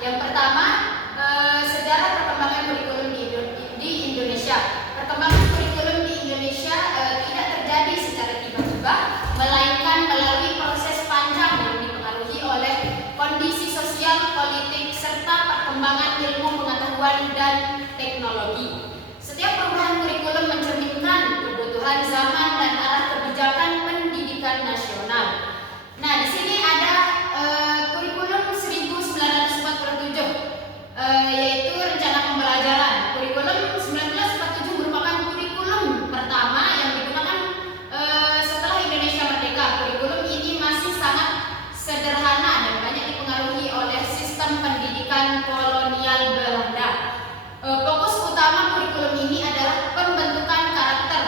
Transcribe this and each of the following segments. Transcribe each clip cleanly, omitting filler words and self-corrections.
Yang pertama, sejarah perkembangan kurikulum di Indonesia. Perkembangan kurikulum di Indonesia tidak terjadi secara tiba-tiba, melainkan melalui proses panjang yang dipengaruhi oleh kondisi sosial, politik, serta perkembangan ilmu pengetahuan dan teknologi. Setiap perubahan kurikulum mencerminkan kebutuhan zaman dan arah kebijakan pendidikan nasional. Nah, di sini ada kurikulum 1947, yaitu rencana pembelajaran. Kurikulum 1947 merupakan kurikulum pertama yang digunakan setelah Indonesia merdeka. Kurikulum ini masih sangat sederhana dan banyak dipengaruhi oleh sistem pendidikan kolonial Belanda. Fokus utama kurikulum ini adalah pembentukan karakter,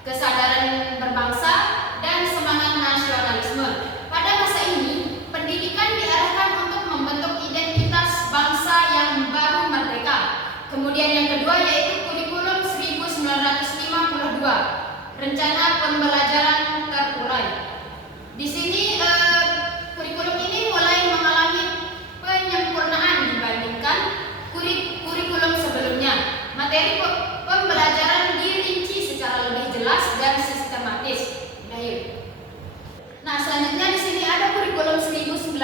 kesadaran berbangsa, dan semangat nasionalisme. Pada masa ini, pendidikan diarahkan untuk membentuk identitas bangsa yang baru merdeka. Kemudian yang kedua yaitu kurikulum 1952, rencana pembelajaran terkulai. Di sini kurikulum ini mulai mengalami penyempurnaan dibandingkan kurikulum sebelumnya. Materi pembelajaran dirinci secara lebih jelas dan sistematis. Nah, selanjutnya di sini ada kurikulum 1964,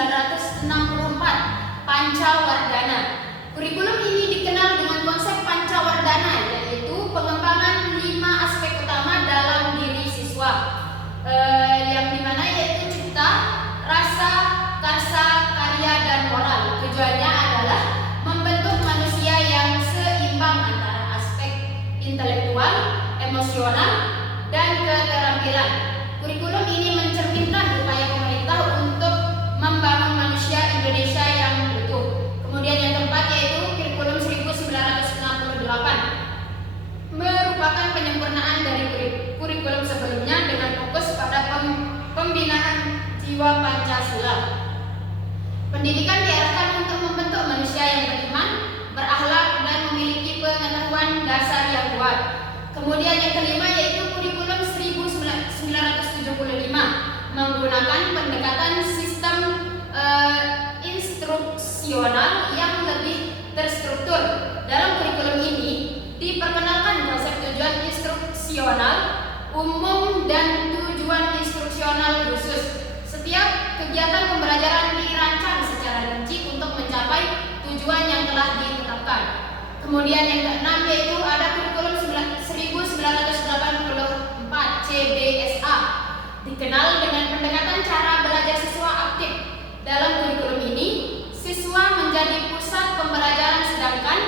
Pancawardhana. Kurikulum ini dikenal dengan konsep Pancawardhana, yaitu pengembangan 5 aspek utama dalam diri siswa, yang dimana yaitu cipta, rasa, karsa, karya, dan moral. Tujuannya adalah membentuk manusia yang seimbang antara aspek intelektual, emosional, dan keterampilan. Kurikulum ini mencerminkan upaya pemerintah untuk membangun manusia Indonesia yang utuh. Kemudian yang keempat yaitu kurikulum 1968, merupakan penyempurnaan dari kurikulum sebelumnya dengan fokus pada pembinaan jiwa Pancasila. Pendidikan diarahkan untuk membentuk manusia yang beriman, berakhlak, dan memiliki pengetahuan dasar yang kuat. Kemudian yang kelima yaitu kurikulum 1975, menggunakan pendekatan sistem instruksional yang lebih terstruktur. Dalam kurikulum ini diperkenalkan konsep tujuan instruksional umum dan tujuan instruksional khusus. Setiap kegiatan pembelajaran dirancang secara rinci untuk mencapai tujuan yang telah ditetapkan. Kemudian yang keenam yaitu ada kurikulum 1984, CBSA, dikenal dengan pendekatan cara belajar siswa aktif. Dalam kurikulum ini, siswa menjadi pusat pembelajaran sedangkan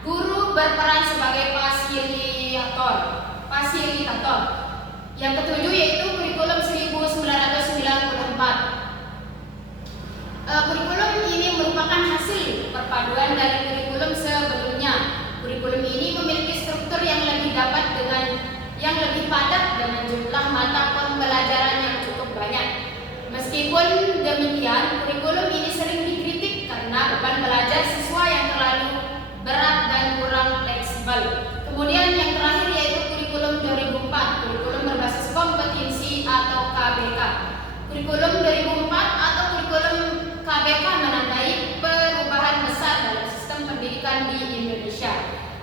guru berperan sebagai fasilitator. Yang ketujuh yaitu kurikulum 1994. Kurikulum ini merupakan hasil perpaduan dari kurikulum sebelumnya. Kurikulum ini memiliki struktur yang lebih padat dengan jumlah mata pembelajaran yang cukup banyak. Meskipun demikian, kurikulum ini sering dikritik karena beban belajar siswa yang terlalu berat dan kurang fleksibel. Kemudian yang terakhir yaitu kurikulum 2004, kurikulum berbasis kompetensi atau KBK. Kurikulum 2004 atau kurikulum KBK menandai perubahan besar dalam sistem pendidikan di Indonesia.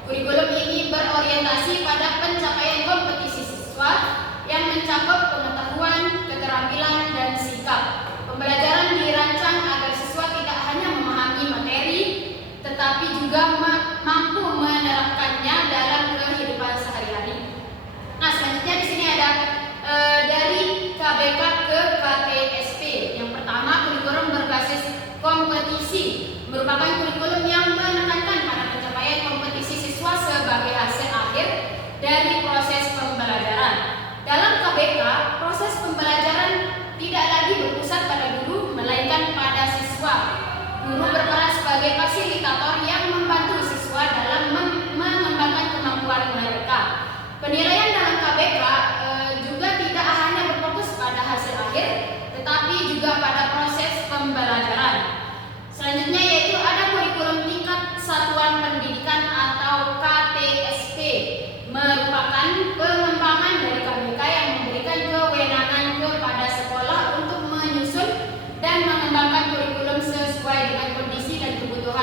Kurikulum ini berorientasi pada pencapaian kompetisi siswa yang mencakup pengetahuan, keterampilan, dan sikap. Pembelajaran dirancang agar siswa tidak hanya memahami materi, tetapi juga mampu menerapkannya dalam kehidupan sehari-hari. Nah, selanjutnya di sini ada dari KBK ke KTSP. Yang pertama, kurikulum berbasis kompetisi, merupakan kurikulum yang menekankan pada pencapaian kompetisi siswa sebagai hasil akhir dari proses pembelajaran. Dalam KBK, proses pembelajaran tidak lagi berpusat pada guru, melainkan pada siswa. Guru berperan sebagai fasilitator yang membantu siswa dalam mengembangkan kemampuan mereka. Penilaian dalam KBK juga tidak hanya berfokus pada hasil akhir, tetapi juga pada proses pembelajaran. Selanjutnya yaitu ada kurikulum tingkat satuan pendidikan atau KTSP, merupakan pengembangan dari KBK yang memberikan kewenangan kepada sekolah untuk menyusun dan mengembangkan kurikulum sesuai dengan kondisi dan kebutuhan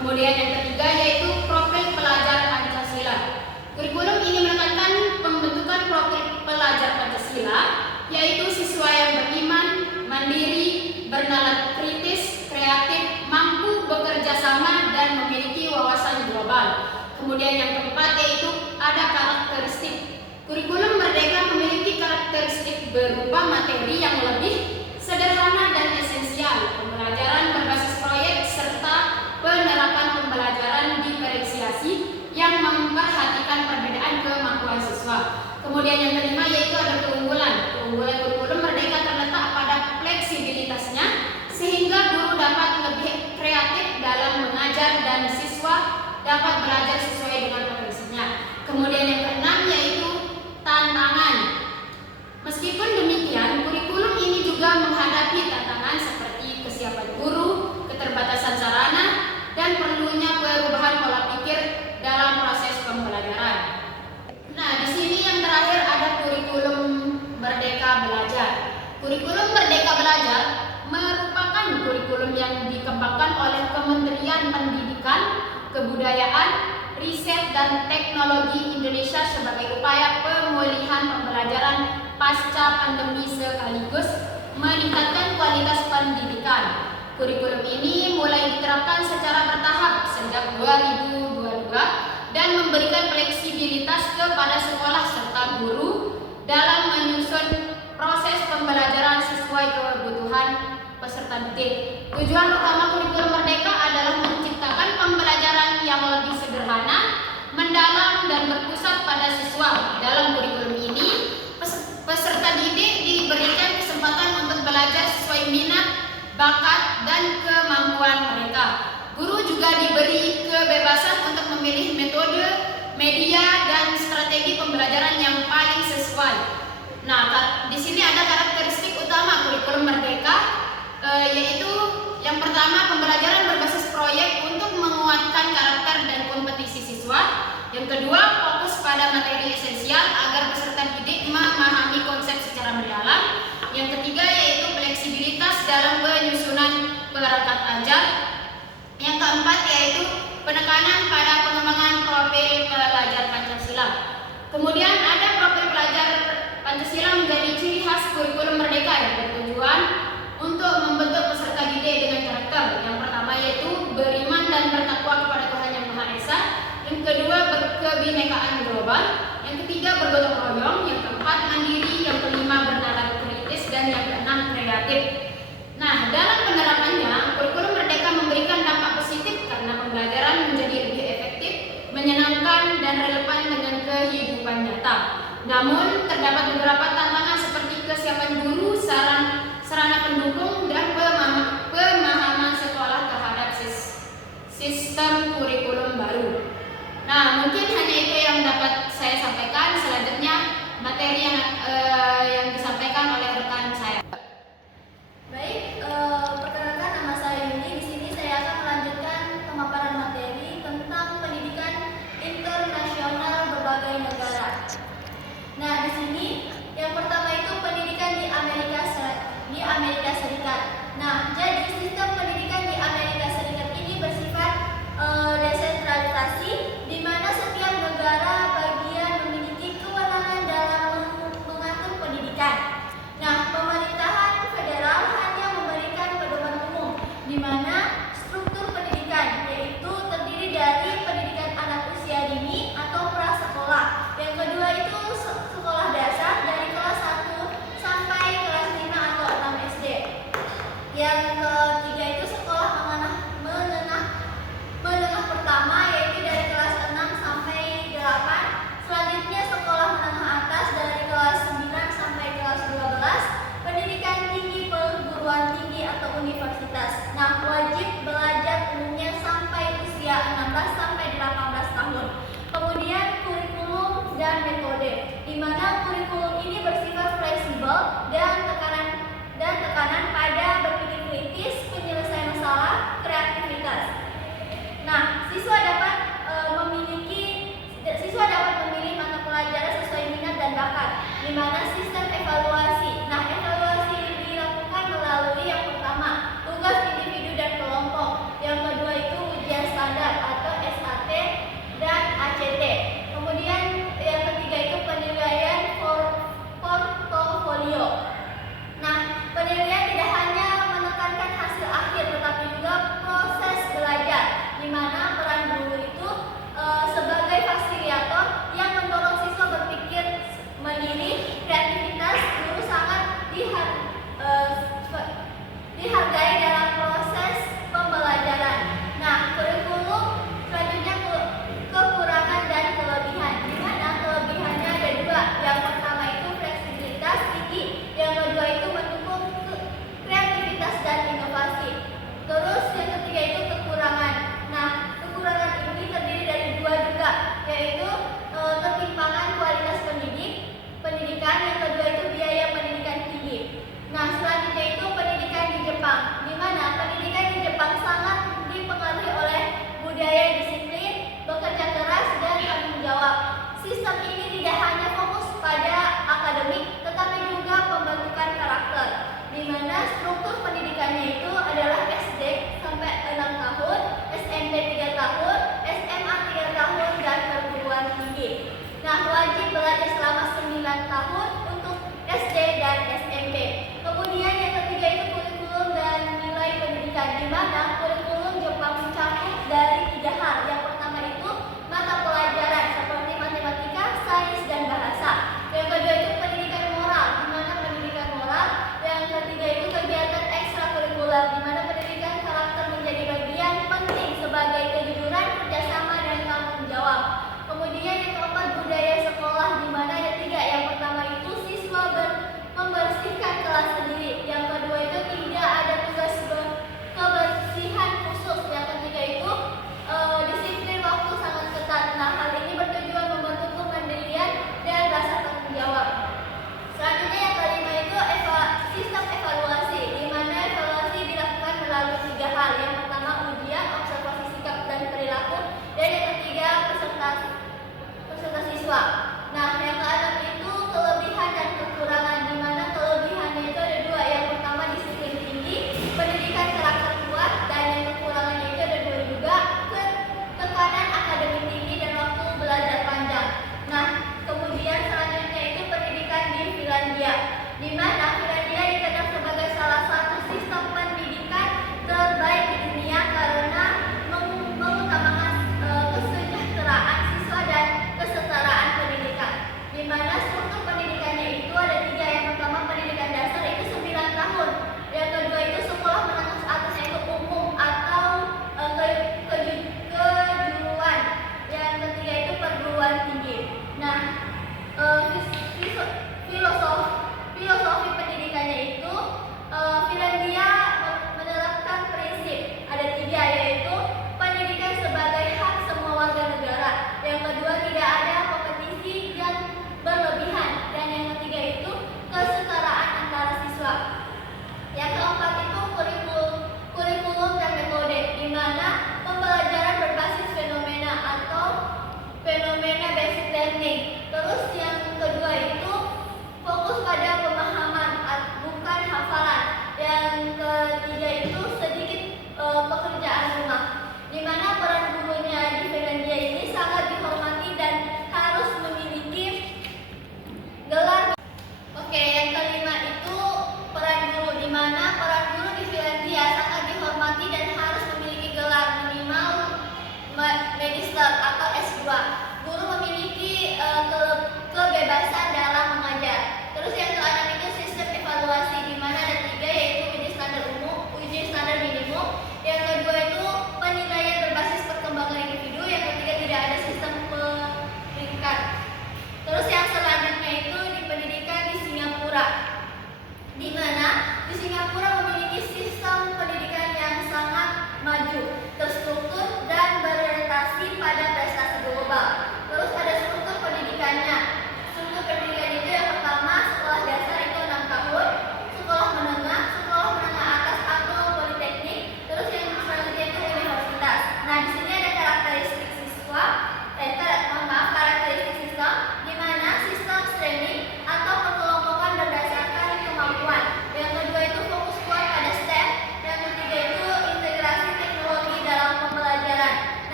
Kemudian yang ketiga yaitu profil pelajar Pancasila. Kurikulum ini menekankan pembentukan profil pelajar Pancasila, yaitu siswa yang beriman, mandiri, bernalar kritis, kreatif, mampu bekerja sama, dan memiliki wawasan global. Kemudian yang keempat yaitu ada karakteristik. Kurikulum Merdeka memiliki karakteristik berupa materi yang lebih sederhana dan esensial, pembelajaran berbasis proyek, serta penerapan pembelajaran diferensiasi yang memperhatikan perbedaan kemampuan siswa. Kemudian yang kelima yaitu ada keunggulan. Keunggulan kurikulum Merdeka terletak pada fleksibilitasnya, sehingga guru dapat lebih kreatif dalam mengajar dan siswa dapat belajar sesuai dengan potensinya. Kemudian yang keenam yaitu tantangan. Meskipun demikian, kurikulum ini juga menghadapi tantangan seperti kesiapan guru, keterbatasan sarana, dan perlunya perubahan pola pikir dalam proses pembelajaran. Nah, di sini yang terakhir ada kurikulum Merdeka Belajar. Kurikulum Merdeka Belajar merupakan kurikulum yang dikembangkan oleh Kementerian Pendidikan, Kebudayaan, Riset dan Teknologi Indonesia sebagai upaya pemulihan pembelajaran pasca pandemi sekaligus meningkatkan kualitas pendidikan. Kurikulum ini mulai diterapkan secara bertahap sejak 2022 dan memberikan fleksibilitas kepada sekolah serta guru dalam menyusun proses pembelajaran sesuai kebutuhan peserta didik. Tujuan utama kurikulum Merdeka adalah menciptakan pembelajaran yang lebih sederhana, mendalam, dan berpusat pada siswa. Dalam kurikulum ini, peserta didik diberikan kesempatan untuk belajar sesuai minat, bakat, dan kemampuan mereka. Guru juga diberi kebebasan untuk memilih metode, media, dan strategi pembelajaran yang paling sesuai. Nah, di sini ada karakteristik utama kurikulum Merdeka, yaitu yang pertama pembelajaran berbasis proyek untuk menguatkan karakter dan kompetisi siswa. Yang kedua, fokus pada materi esensial agar peserta didik memahami konsep secara mendalam. Yang ketiga yaitu fleksibilitas dalam penyusunan perangkat ajar. Yang keempat yaitu penekanan pada pengembangan profil pelajar Pancasila. Kemudian ada profil pelajar Pancasila menjadi ciri khas kurikulum Merdeka yang bertujuan untuk membentuk peserta didik dengan karakter. Yang pertama yaitu beriman dan bertakwa kepada Tuhan Yang Maha Esa. Yang kedua berkebinekaan global. Yang ketiga bergotong royong. Yang keempat mandiri. Yang kelima bernalar kritis. Dan yang keenam kreatif. Nah, dalam penerapannya kurikulum Merdeka memberikan dampak positif karena pembelajaran menjadi lebih efektif, menyenangkan, dan relevan dengan kehidupan nyata. Namun terdapat beberapa tantangan seperti kesiapan guru, sarana pendukung, dan pemahaman sekolah terhadap sistem kurikulum baru. Nah, mungkin hanya itu yang dapat saya sampaikan. Selanjutnya materi yang disampaikan oleh rekan saya. Baik, perkenalkan nama saya Yuni. Di sini saya akan melanjutkan pemaparan materi tentang pendidikan internasional berbagai negara. Nah, di sini yang pertama itu pendidikan di Amerika Serikat. Nah, jadi sistem pendidikan di Amerika Serikat ini bersifat desentralisasi, di mana setiap negara bagian memiliki kewenangan dalam mengatur pendidikan. Nah, pemerintahan federal hanya memberikan pedoman umum, di mana struktur pendidikan yaitu terdiri dari pendidikan anak usia dini atau prasekolah. Yang kedua itu sekolah dasar dari kelas 1 sampai kelas 5 atau 6 SD. Yang ketiga itu sistem ini tidak hanya fokus pada akademik, tetapi juga pembentukan karakter, di mana struktur pendidikannya itu adalah SD sampai 6 tahun, SMP 3 tahun, SMA 3 tahun, dan perguruan tinggi. Nah, wajib belajar selama 9 tahun untuk SD dan SMP. Kemudian yang ketiga itu kurikulum dan nilai pendidikan, di mana kurikulum Jepang mencakup dari 3 hal. Yang pertama itu mata pelajaran seperti matematika, sains, dan bahasa. Yang kedua itu pendidikan moral, di mana pendidikan moral. Yang ketiga itu kegiatan ekstrakurikuler, di mana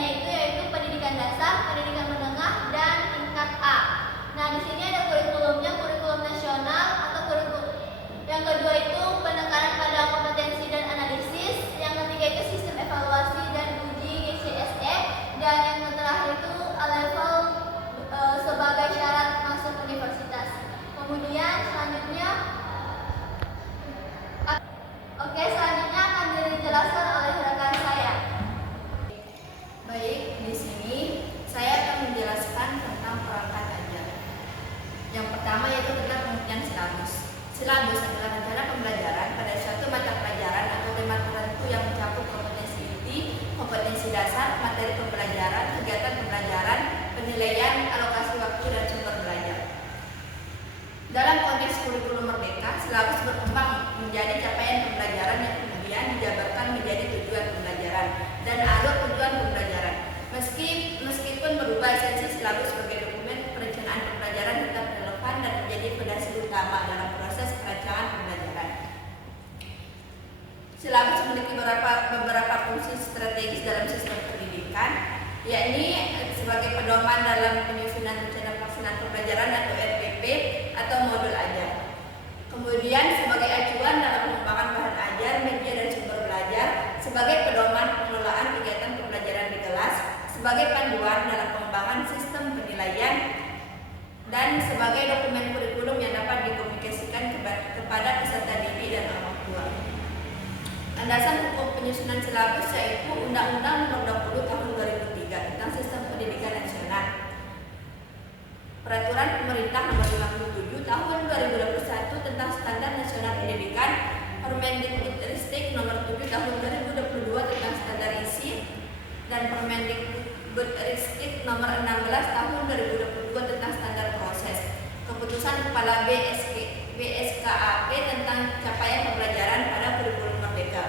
pendidikannya itu yaitu pendidikan dasar, pendidikan menengah, dan tingkat A. Nah, di sini ada kurikulumnya, kurikulum nasional atau kurikulum. Yang kedua itu penekanan pada kompetensi dan analisis. Yang ketiga itu sistem evaluasi dan uji GCSE. Dan yang terakhir itu A-level sebagai syarat masuk universitas. Kemudian selanjutnya akan dijelaskan oleh rekan saya. Baik, di sini saya akan menjelaskan tentang perangkat ajar. Yang pertama yaitu tentang pengertian silabus. Silabus adalah rencana pembelajaran pada suatu mata pelajaran atau tema tertentu yang mencakup kompetensi inti, kompetensi dasar, materi pembelajaran, kegiatan pembelajaran, penilaian, alokasi waktu, dan sumber belajar. Dalam konteks kurikulum merdeka, silabus berkembang menjadi capaian pembelajaran yang kemudian dijabarkan menjadi tujuan pembelajaran dan alur tujuan pembelajaran. Meskipun berubah, esensi silabus sebagai dokumen perencanaan pembelajaran tetap relevan dan menjadi fondasi utama dalam proses perancangan pembelajaran. Silabus memiliki beberapa fungsi strategis dalam sistem pendidikan, yakni sebagai pedoman dalam penyusunan rencana pelaksanaan pembelajaran atau RPP atau modul ajar. Kemudian sebagai acuan dalam pengembangan bahan ajar, media, dan sumber belajar, sebagai pedoman pengelolaan kegiatan pembelajaran di kelas, sebagai panduan dalam pengembangan sistem penilaian, dan sebagai dokumen kurikulum yang dapat dikomunikasikan kepada peserta didik dan orang tua. Landasan hukum penyusunan silabus yaitu Undang-Undang Nomor 20 Tahun 2003 tentang Sistem Pendidikan Nasional, Peraturan Pemerintah Nomor 57 Tahun 2021 tentang Standar Nasional Pendidikan, Permendikbudristek Nomor 7 Tahun 2022 tentang Standar Isi, dan Permendikbudristek Nomor 16 Tahun 2022 tentang Standar Proses. Keputusan Kepala BSKAP tentang capaian pembelajaran pada kurikulum merdeka.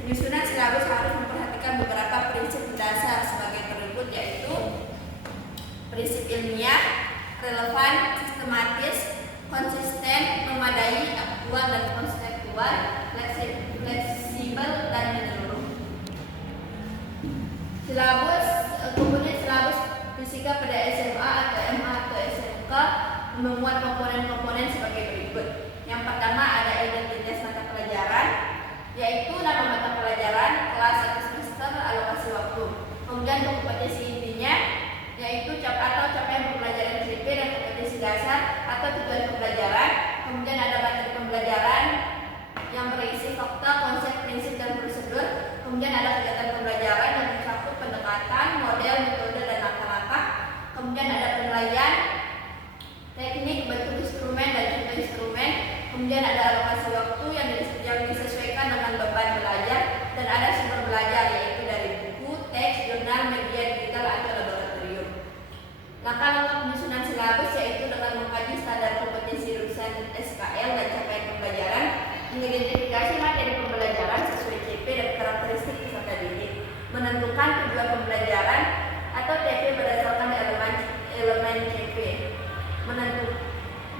Penyusunan silabus harus memperhatikan beberapa prinsip dasar sebagai berikut, yaitu prinsip ilmiah, relevan, sistematis, konsisten, memadai, aktual dan konseptual, fleksibel dan menyeluruh. Kemudian silabus fisika pada SMA atau MA atau SMK memuat komponen-komponen sebagai berikut. Yang pertama ada identitas mata pelajaran, yaitu nama mata pelajaran, kelas 1 semester, alokasi waktu. Kemudian kompetensi intinya, yaitu capaian pembelajaran CP dan kompetensi dasar atau tujuan pembelajaran. Kemudian ada materi pembelajaran yang berisi fakta, konsep, prinsip, dan prosedur. Kemudian ada kegiatan pembelajaran yang mencakup pendekatan, model, metode, dan langkah-langkah. Kemudian ada penilaian, teknik, bentuk instrumen, dan contoh instrumen. Kemudian ada alokasi waktu yang disesuaikan dengan beban belajar, dan ada sumber belajar yaitu dari buku, teks, jurnal, media digital, atau laboratorium. Langkah-langkah penyusunan silabus yaitu dengan mengkaji standar kompetensi lulusan SKL dan capaian pembelajaran, mengidentifikasi materi pembelajaran sesuai CP dan karakteristik peserta didik, menentukan tujuan pembelajaran atau TP berdasarkan elemen CP,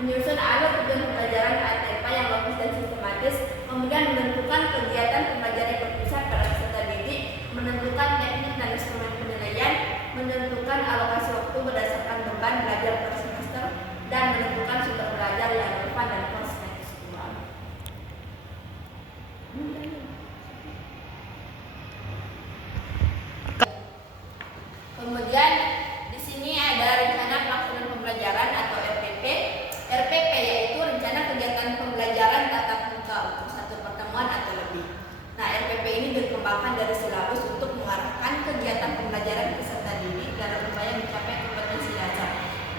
menyusun alur tujuan pembelajaran ATP yang logis dan sistematis, kemudian menentukan kegiatan pembelajaran yang berpusat pada peserta didik, menentukan teknik dan instrumen penilaian, menentukan alokasi waktu berdasarkan beban belajar per semester, dan menentukan sumber belajar yang relevan dan kontekstual. Kemudian di sini ada rencana pelaksanaan pembelajaran atau RPP. RPP yaitu rencana kegiatan pembelajaran tatap muka untuk satu pertemuan atau lebih. Nah, RPP ini dikembangkan dari silabus untuk mengarahkan kegiatan pembelajaran peserta didik dalam upaya mencapai kompetensi dasar.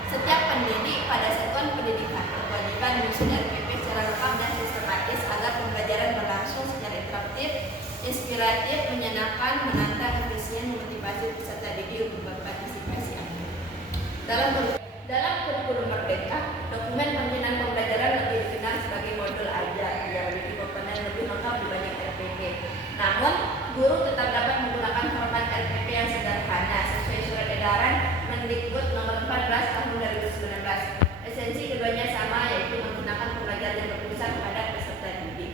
Setiap pendidik pada satuan pendidikan berkewajiban menyusun RPP secara lengkap dan sistematis agar pembelajaran berlangsung secara interaktif, inspiratif, menyenangkan, menantang, efisien, memotivasi peserta didik untuk berpartisipasi aktif. Dalam kurikulum merdeka, dokumen perencanaan pembelajaran lebih dikenal sebagai modul ajar yang memiliki komponen lebih lengkap dibanding RPP. Namun, guru tetap dapat menggunakan format RPP yang sederhana sesuai surat edaran Mendikbud Nomor 14 Tahun 2019. Esensi keduanya sama, yaitu menggunakan pembelajaran yang berpusat pada peserta didik.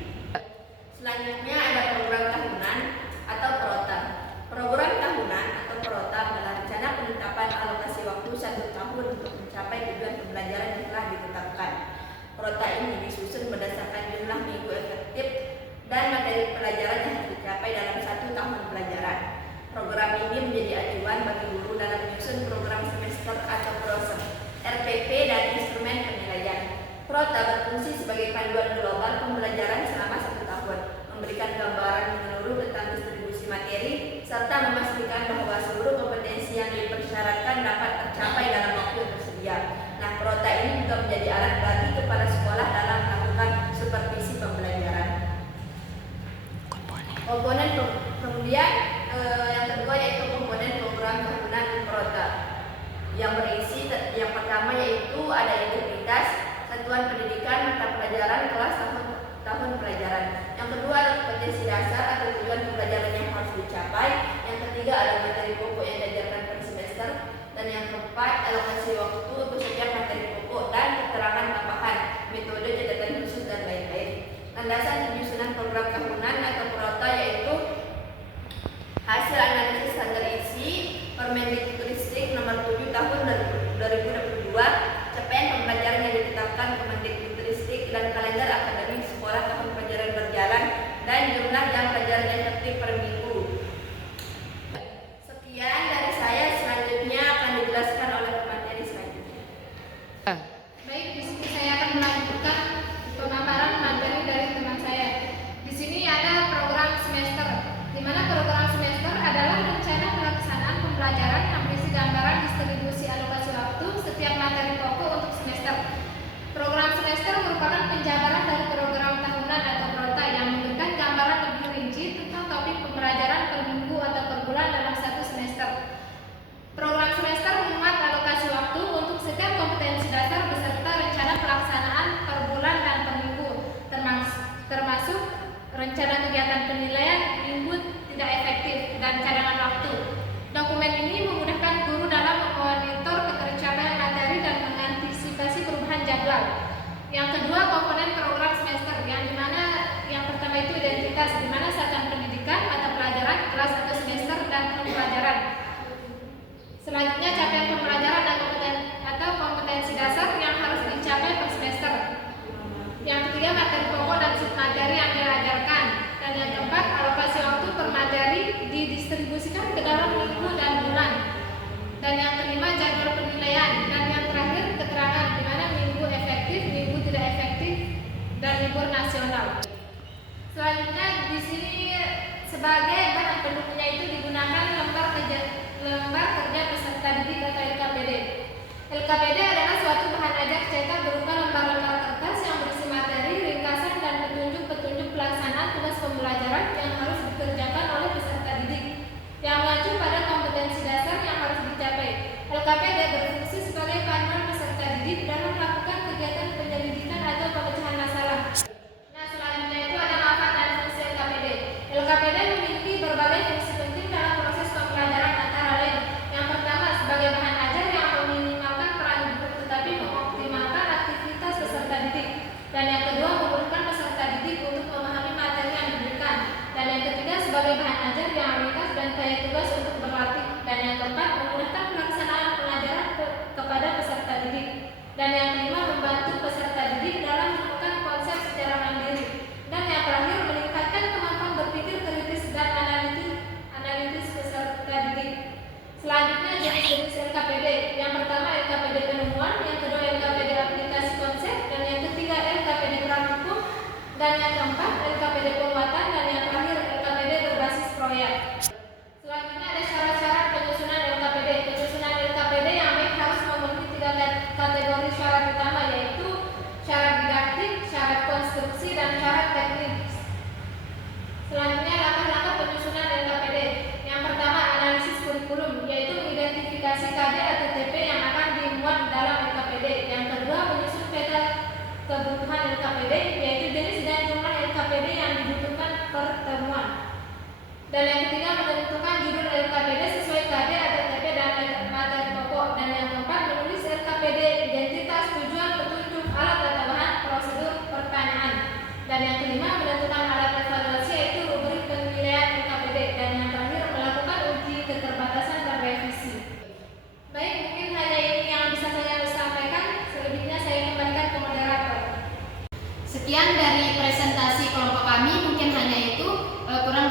Selanjutnya ada program tahunan atau program. Program tahunan atau program kompetensi yang dipersyaratkan dapat tercapai dalam waktu yang tersedia. Nah, Prota ini juga menjadi alat bagi kepala sekolah dalam melakukan supervisi pembelajaran. Komponen kemudian yang kedua yaitu komponen program tahunan Prota yang berisi yang pertama yaitu ada integritas, satuan pendidikan, mata pelajaran, kelas, tahun pelajaran. Yang kedua ada kompetensi dasar atau tujuan pembelajaran yang harus dicapai. Yang ketiga ada materi pokok yang diajarkan per semester. Dan yang keempat alokasi waktu untuk setiap materi pokok dan keterangan tambahan, metode catatan khusus dan lain-lain. Landasan penyusunan program tahunan atau Prota yaitu hasil analisis standar isi Permendikbudristek nomor 7 tahun 2022, capaian pembelajaran yang ditetapkan Kemendikbudristek dan kalender akademik sekolah tahun pelajaran berjalan dan jumlah jam pelajaran efektif per minggu. Sekian dari saya, selanjutnya akan dijelaskan oleh pemateri selanjutnya. Baik, di sini saya akan melanjutkan pemaparan materi dari teman saya. Di sini ada program semester, di mana program semester adalah rencana pelaksanaan pembelajaran yang berisi gambaran distribusi alokasi waktu setiap materi pokok untuk semester. Program semester merupakan penjabaran dari program tahunan atau Prota yang memberikan gambaran lebih rinci tentang topik pembelajaran per minggu atau per bulan dalam satu semester. Program semester memuat alokasi waktu untuk setiap kompetensi dasar beserta rencana pelaksanaan per bulan dan per minggu, termasuk rencana kegiatan penilaian minggu tidak efektif dan cadangan waktu. Dokumen ini memudahkan guru dalam memonitor ketercapaian materi dan mengantisipasi perubahan jadwal. Yang kedua, komponen program semester yang pertama itu identitas, di mana satuan pendidikan, mata pelajaran, kelas atau semester dan tahun pelajaran. Selanjutnya capaian pembelajaran dan kompetensi dasar yang harus dicapai per semester. Yang ketiga, materi pokok dan submateri yang diajarkan. Dan yang keempat, alokasi waktu per materi didistribusikan ke dalam minggu dan bulan. Dan yang kelima, jadwal penilaian. Dan yang terakhir, keterangan di mana minggu efektif, minggu tidak efektif, dan libur nasional. Selanjutnya di sini sebagai bahan pendukungnya itu digunakan lembar kerja peserta didik atau LKPD. LKPD adalah suatu bahan ajar cetak berupa lembar-lembar kertas yang berisi materi, ringkasan dan petunjuk-petunjuk pelaksanaan tugas pembelajaran yang harus dikerjakan oleh peserta didik yang mengacu pada kompetensi dasar yang harus dicapai. LKPD berfungsi sebagai panduan peserta didik dalam melakukan kegiatan penyelidikan atau pemecahan masalah. Nah, selanjutnya itu ada manfaat dan fungsi LKPD. LKPD memiliki berbagai fungsi penting dalam proses pembelajaran antara lain. Yang pertama, sebagai bahan ajar yang meminimalkan peran guru tetapi mengoptimalkan aktivitas peserta didik. Dan yang kedua, memudahkan peserta didik untuk memahami materi yang diberikan. Dan yang ketiga, sebagai bahan ajar yang ringkas dan kaya tugas untuk berlatih. Dan yang keempat, memudahkan pelaksanaan pengajaran kepada peserta didik. Dan yang kelima, membantu peserta didik dalam menemukan konsep secara mandiri. Dan yang terakhir, meningkatkan kemampuan berpikir kritis dan analitis peserta didik. Selanjutnya jenis-jenis LKPD. Yang pertama LKPD penemuan, yang kedua LKPD aplikasi konsep, dan yang ketiga LKPD praktikum, dan yang keempat LKPD penguatan, dan yang terakhir LKPD berbasis proyek. Selanjutnya ada syarat-syarat penyusunan LKPD. Penyusunan LKPD yang baik harus memenuhi 3 kategori syarat utama, yaitu syarat didaktik, syarat konstruksi, dan syarat teknis. Selanjutnya langkah-langkah penyusunan LKPD. Yang pertama analisis kurikulum, yaitu mengidentifikasi KD atau TP yang akan dimuat dalam LKPD. Yang kedua menyusun peta kebutuhan LKPD, yaitu jenis dan jumlah LKPD yang dibutuhkan per temuan. Dan yang ketiga menentukan judul LKPD sesuai KD atau TP dan materi pokok. Dan yang keempat menulis LKPD, identitas, tujuan, petunjuk, alat atau bahan, prosedur, pertanyaan. Dan yang kelima menentukan alat evaluasi, yaitu rubrik penilaian LKPD. Dan yang terakhir melakukan uji keterbatasan dan revisi. Baik, mungkin hanya ini yang bisa saya sampaikan. Selebihnya saya kembalikan ke moderator. Sekian dari presentasi kelompok kami, mungkin hanya itu. Kurang